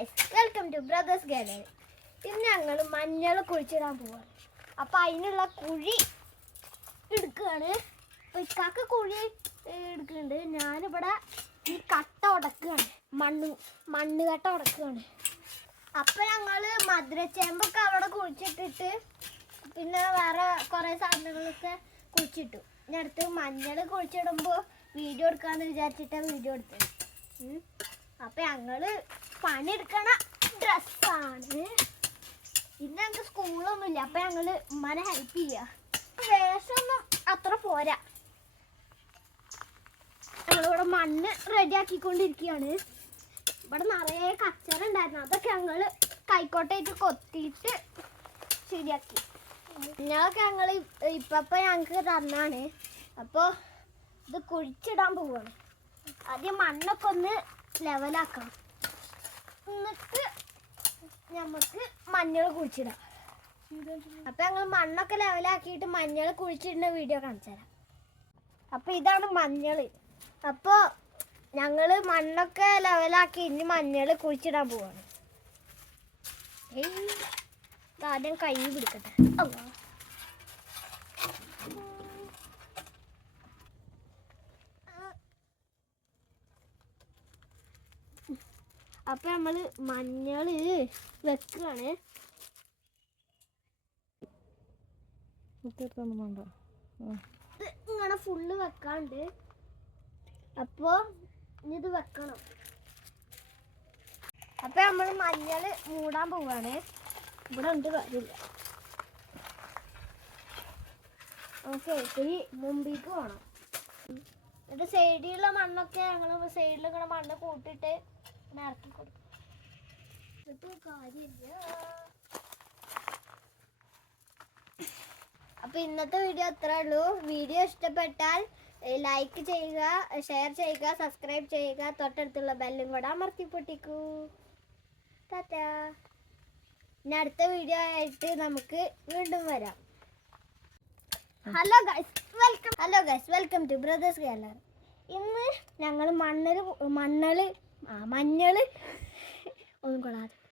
Guys, welcome to brothers gallery. ഇന്ന് ഞങ്ങൾ മഞ്ഞൾ കുഴിച്ചിടാൻ പോവാണ്. അപ്പം അതിനുള്ള കുഴി എടുക്കുകയാണ്. അപ്പോൾ ഇക്കാക്ക് കുഴി എടുക്കുന്നുണ്ട്. ഞാനിവിടെ ഈ കട്ട ഉടക്കുകയാണ്, മണ്ണ് കട്ട ഉടക്കുകയാണ്. അപ്പം ഞങ്ങൾ മധുരച്ചേമ്പൊക്കെ അവിടെ കുഴിച്ചിട്ടിട്ട് പിന്നെ വേറെ കുറേ സാധനങ്ങളൊക്കെ കുഴിച്ചിട്ടു. ഇനി അടുത്ത് മഞ്ഞൾ കുഴിച്ചിടുമ്പോൾ വീഡിയോ എടുക്കാമെന്ന് വിചാരിച്ചിട്ടാണ് വീഡിയോ എടുത്തത്. അപ്പം ഞങ്ങൾ പണിയെടുക്കണ ഡ്രസ്സാണ്. ഇന്ന് ഞങ്ങൾക്ക് സ്കൂളൊന്നുമില്ല. അപ്പം ഞങ്ങൾ ഉമ്മാനെ ഹെൽപ്പ് ചെയ്യുക. വേഷമൊന്നും അത്ര പോരാ. ഞങ്ങളിവിടെ മണ്ണ് റെഡിയാക്കിക്കൊണ്ടിരിക്കുകയാണ്. ഇവിടെ നിറയെ കച്ചറ ഉണ്ടായിരുന്നു. അതൊക്കെ ഞങ്ങൾ കൈക്കോട്ടായിട്ട് കൊത്തിയിട്ട് ശരിയാക്കി. ഞങ്ങളൊക്കെ ഇപ്പം ഞങ്ങൾക്ക് തന്നാണ്. അപ്പോൾ ഇത് കുഴിച്ചിടാൻ പോവുകയാണ്. ആദ്യം മണ്ണൊക്കെ ഒന്ന് ലെവലാക്കണം. എന്നിട്ട് നമുക്ക് മഞ്ഞൾ കുഴിച്ചിടാം. അപ്പം ഞങ്ങൾ മണ്ണൊക്കെ ലെവലാക്കിയിട്ട് മഞ്ഞൾ കുഴിച്ചിടുന്ന വീഡിയോ കാണിച്ചു തരാം. അപ്പം ഇതാണ് മഞ്ഞൾ. അപ്പോൾ ഞങ്ങൾ മണ്ണൊക്കെ ലെവലാക്കി ഇനി മഞ്ഞൾ കുഴിച്ചിടാൻ പോവാണ്. ആദ്യം കൈ പിടിക്കട്ടെ. അപ്പം നമ്മൾ മഞ്ഞൾ വെക്കുകയാണ്. ഇങ്ങനെ ഫുള്ള് വെക്കാണ്ട്. അപ്പോൾ ഇത് വെക്കണം. അപ്പം നമ്മൾ മഞ്ഞൾ മൂടാൻ പോവാണ്. ഇവിടെ ഉണ്ട് കാര്യമില്ല. ഓക്കെ, ഇത്തിരി മുമ്പിലേക്ക് പോകണം. എന്നിട്ട് സൈഡിലുള്ള മണ്ണൊക്കെ ഞങ്ങൾ സൈഡിൽ ഇങ്ങനെ മണ്ണ് കൂട്ടിയിട്ട് ഇറക്കി കൊടുക്കും. കാര്യമില്ല. അപ്പൊ ഇന്നത്തെ വീഡിയോ അത്രേ ഉള്ളൂ. വീഡിയോ ഇഷ്ടപ്പെട്ടാൽ ലൈക്ക് ചെയ്യുക, ഷെയർ ചെയ്യുക, സബ്സ്ക്രൈബ് ചെയ്യുക. തൊട്ടടുത്തുള്ള ബെല്ലും കൂടെ അമർത്തി പൊട്ടിക്കൂ. ടാറ്റാ. ഇനി അടുത്ത വീഡിയോ ആയിട്ട് നമുക്ക് വീണ്ടും വരാം. Hello guys, welcome to brothers gallery. ഇന്ന് ഞങ്ങൾ മഞ്ഞൾ ഒന്നും കൊള്ളാതെ